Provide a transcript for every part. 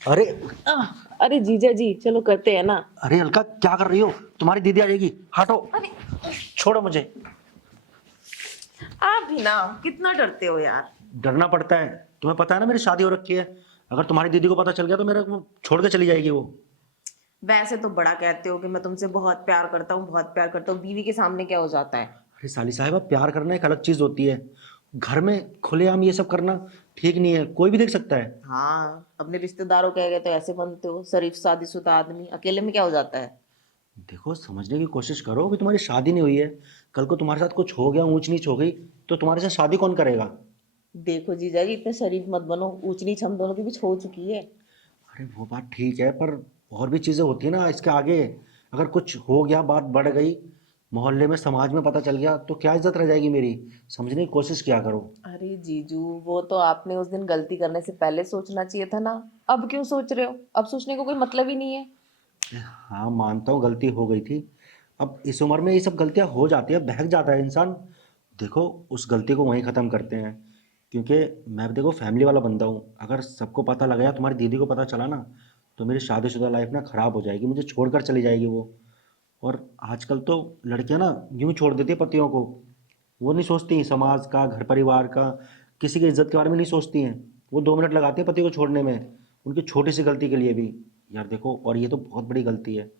अरे अरे जीजा जी चलो करते हैं ना। अरे अलका, क्या कर रही हो? तुम्हारी दीदी आ जाएगी, हटो। अरे छोड़ो मुझे। आप भी ना कितना डरते हो यार। डरना पड़ता है, तुम्हें पता है ना मेरी शादी हो रखी है। अगर तुम्हारी दीदी को पता चल गया तो मेरे को छोड़ के चली जाएगी वो। वैसे तो बड़ा कहते हो कि मैं तुमसे बहुत प्यार करता हूँ, बहुत प्यार करता हूँ, बीवी के सामने क्या हो जाता है। अरे साली साहब, प्यार करना एक अलग चीज होती है। घर में खुलेआम ये सब करना ठीक नहीं है, कोई भी देख सकता है। हाँ, अपने रिश्तेदारों कह गए तो ऐसे बनते हो, शरीफ शादीशुदा आदमी अकेले में क्या हो जाता है। देखो, समझने की कोशिश करो, अभी तुम्हारी शादी नहीं हुई है। कल को तुम्हारे साथ कुछ हो गया, ऊंच नीच हो गई, तो तुम्हारे साथ शादी कौन करेगा? देखो जीजा जी इतने शरीफ मत बनो, ऊंच नीच हम दोनों के बीच हो चुकी है। अरे वो बात ठीक है, पर और भी चीज़ें होती है ना इसके आगे। अगर कुछ हो गया, बात बढ़ गई, मोहल्ले में समाज में पता चल गया, तो क्या इज्जत रह जाएगी मेरी? समझने की कोशिश किया करो। अरे जीजू, वो तो आपने उस दिन गलती करने से पहले सोचना चाहिए था ना। अब क्यों सोच रहे हो? अब सोचने को कोई मतलब ही नहीं है। हाँ, मानता हूँ गलती हो गई थी। अब इस उम्र में ये सब गलतियाँ हो जाती है, बहक जाता है इंसान। देखो, उस गलती को वहीं ख़त्म करते हैं। क्योंकि मैं देखो फैमिली वाला बंदा हूँ, अगर सबको पता लग गया, तुम्हारी दीदी को पता चला ना, तो मेरी शादीशुदा लाइफ ना ख़राब हो जाएगी, मुझे छोड़कर चली जाएगी वो। और आजकल तो लड़कियां ना यूं छोड़ देती है पतियों को। वो नहीं सोचती समाज का, घर परिवार का, किसी की इज्जत के बारे में नहीं सोचती हैं। वो 2 मिनट लगाती है पति को छोड़ने में, उनकी छोटी सी गलती के लिए भी। यार देखो, और ये तो बहुत बड़ी गलती है।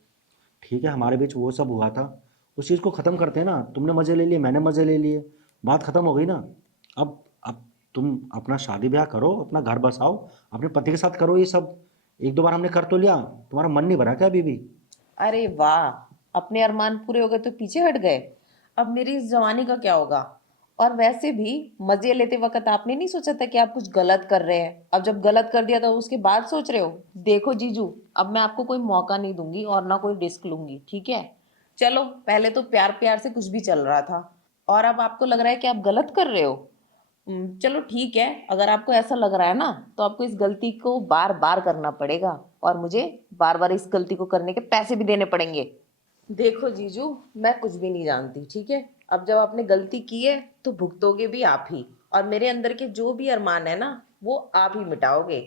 ठीक है, हमारे बीच वो सब हुआ था, उस चीज़ को ख़त्म करते हैं ना। तुमने मज़े ले लिए, मैंने मज़े ले लिए, बात ख़त्म हो गई ना। अब तुम अपना शादी ब्याह करो, अपना घर बसाओ, अपने पति के साथ करो ये सब। एक दो बार हमने कर तो लिया, तुम्हारा मन नहीं भरा क्या अभी भी? अरे वाह, अपने अरमान पूरे हो गए तो पीछे हट गए। अब मेरी इस जवानी का क्या होगा। और वैसे भी मजे लेते वक्त आपने नहीं सोचा था कि आप कुछ गलत कर रहे हैं। अब जब गलत कर दिया तो उसके बाद सोच रहे हो। देखो जीजू, अब मैं आपको कोई मौका नहीं दूंगी और ना कोई रिस्क लूंगी, ठीक है। चलो, पहले तो प्यार प्यार से कुछ भी चल रहा था, और अब आपको लग रहा है कि आप गलत कर रहे हो। चलो ठीक है, अगर आपको ऐसा लग रहा है ना तो आपको इस गलती को बार बार करना पड़ेगा, और मुझे बार बार इस गलती को करने के पैसे भी देने पड़ेंगे। देखो जीजू, मैं कुछ भी नहीं जानती, ठीक है। अब जब आपने गलती की है तो भुगतोगे भी आप ही, और मेरे अंदर के जो भी अरमान है ना वो आप ही मिटाओगे,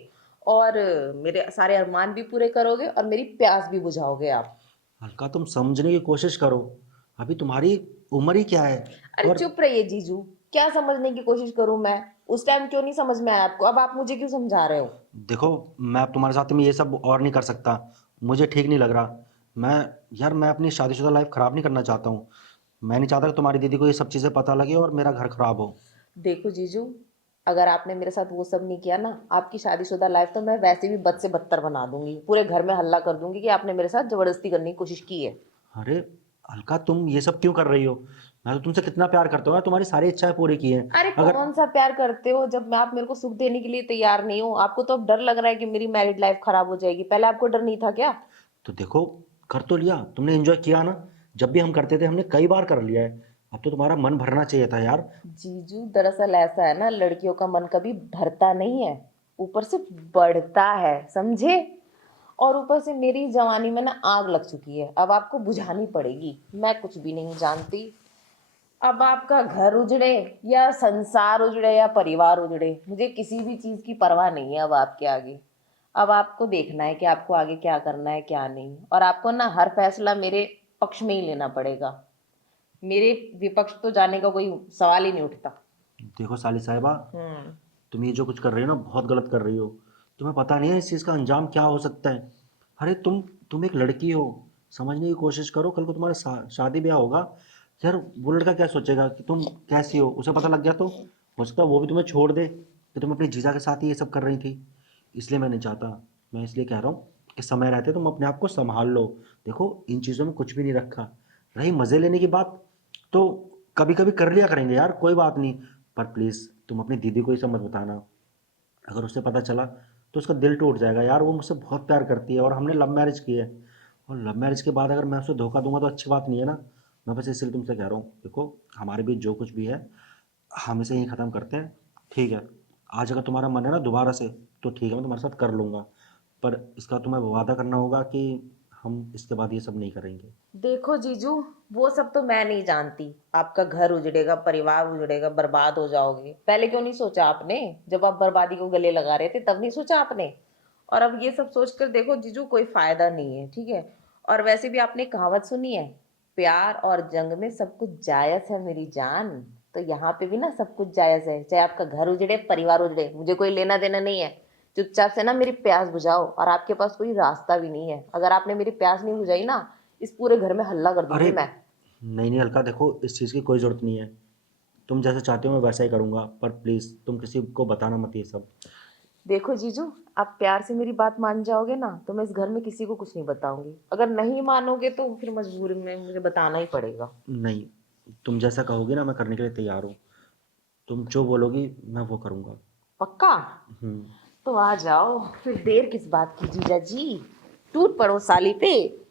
और मेरे सारे अरमान भी पूरे करोगे और मेरी प्यास भी बुझाओगे आप। हल्का, तुम समझने की कोशिश करो, अभी तुम्हारी उम्र ही क्या है। अरे और चुप रहिए जीजू। क्या समझने की कोशिश करूं मैं? उस टाइम क्यों नहीं समझ में आया आपको, अब आप मुझे क्यों समझा रहे हो? देखो, मैं अब तुम्हारे साथ में ये सब और नहीं कर सकता, मुझे ठीक नहीं लग रहा। मैं यार, मैं अपनी शादीशुदा लाइफ ख़राब नहीं करना चाहता हूँ। मैं नहीं चाहता कि तुम्हारी दीदी को ये सब चीज़ें पता लगे और मेरा घर ख़राब हो। देखो जीजू, अगर आपने मेरे साथ वो सब नहीं किया ना, आपकी शादीशुदा लाइफ तो मैं वैसे भी बद से बदतर बना दूंगी, पूरे घर में हल्ला कर दूंगी कि आपने मेरे साथ जबरदस्ती करने की कोशिश की है। अरे हल्का, तुम ये सब क्यों कर रही हो? मैं तो तुमसे कितना प्यार करता हूँ यार, तुम्हारी सारी इच्छाएं पूरी की हैं। अरे अगर कौन सा प्यार करते हो जब मैं आप मेरे को सुख देने के लिए तैयार नहीं हो। आपको तो अब डर लग रहा है कि मेरी मैरिड लाइफ खराब हो जाएगी, पहले आपको डर नहीं था क्या? तो देखो, कर तो लिया तुमने, एंजॉय किया ना। जब भी हम करते थे हमने कई बार कर लिया है। अब तो तुम्हारा मन भरना चाहिए था यार। जीजू दरअसल ऐसा है ना, लड़कियों का मन कभी भरता नहीं है, ऊपर से बढ़ता है, समझे। और ऊपर से मेरी जवानी में ना आग लग चुकी है, अब आपको बुझानी पड़ेगी। मैं कुछ भी नहीं जानती। अब आपका घर उजड़े या संसार उजड़े या परिवार उजड़े, मुझे किसी भी चीज की परवाह नहीं है अब आपके आगे। अब आपको देखना है कि आपको आगे क्या करना है क्या नहीं, और आपको ना हर फैसला मेरे पक्ष में ही लेना पड़ेगा। मेरे विपक्ष तो जाने का कोई सवाल ही नहीं उठता। देखो साली साहिबा, हम्म। तुम ये जो कुछ कर रही हो ना, बहुत गलत कर रही हो। तुम्हें पता नहीं है इस चीज़ का अंजाम क्या हो सकता है। अरे तुम एक लड़की हो, समझने की कोशिश करो। कल को तुम्हारा शादी ब्याह होगा, यार वो लड़का क्या सोचेगा कि तुम कैसी हो, उसे पता लग गया तो हो सकता है वो भी तुम्हें छोड़ दे कि तुम अपनी जीजा के साथ ही ये सब कर रही थी। इसलिए मैं नहीं चाहता। मैं इसलिए कह रहा हूँ कि समय रहते तुम अपने आप को संभाल लो। देखो, इन चीज़ों में कुछ भी नहीं रखा। रही मज़े लेने की बात, तो कभी कभी कर लिया करेंगे यार, कोई बात नहीं। पर प्लीज़ तुम अपनी दीदी को ये सब मत बताना। अगर उसे पता चला तो उसका दिल टूट जाएगा यार, वो मुझसे बहुत प्यार करती है और हमने लव मैरिज की है। और लव मैरिज के बाद अगर मैं उसे धोखा दूंगा तो अच्छी बात नहीं है ना। मैं बस इसलिए तुमसे कह रहा हूँ, देखो, हमारे बीच जो कुछ भी है हम इसे यहीं ख़त्म करते हैं। ठीक है, आज अगर तुम्हारा मन है ना दोबारा से, तो ठीक है, मैं तुम्हारे साथ कर लूँगा। पर इसका तुम्हें वादा करना होगा कि हम इसके बाद ये सब नहीं करेंगे। देखो जीजू, वो सब तो मैं नहीं जानती। आपका घर उजड़ेगा, परिवार उजड़ेगा, बर्बाद हो जाओगे, पहले क्यों नहीं सोचा आपने? जब आप बर्बादी को गले लगा रहे थे तब नहीं सोचा आपने? और अब ये सब सोचकर देखो जीजू, कोई फायदा नहीं है, ठीक है। और वैसे भी आपने कहावत सुनी है, प्यार और जंग में सब कुछ जायज है मेरी जान। तो यहाँ पे भी ना सब कुछ जायज है, चाहे आपका घर उजड़े, परिवार उजड़े, मुझे कोई लेना देना नहीं है। चुपचाप से ना मेरी प्यास बुझाओ, और आपके पास कोई रास्ता भी नहीं है। अगर आपने मेरी प्यास नहीं बुझाई ना, इस पूरे घर में हल्ला कर अरे दूंगी मैं। नहीं नहीं अलका, देखो इस चीज़ की कोई ज़रूरत नहीं है। तुम जैसे चाहते हो मैं वैसा ही करूँगा, पर प्लीज़ तुम किसी को बताना मत ये सब। देखो जीजू, आप प्यार से मेरी बात मान जाओगे ना, तो मैं इस घर में किसी को कुछ नहीं बताऊंगी। अगर नहीं मानोगे तो फिर मजबूरी में मुझे बताना ही पड़ेगा। नहीं, तुम जैसा कहोगी ना मैं करने के लिए तैयार हूँ। तुम जो बोलोगी मैं वो करूँगा। पक्का? हम्म। तो आ जाओ, फिर देर किस बात की जीजा जी, टूट पड़ो साली पे।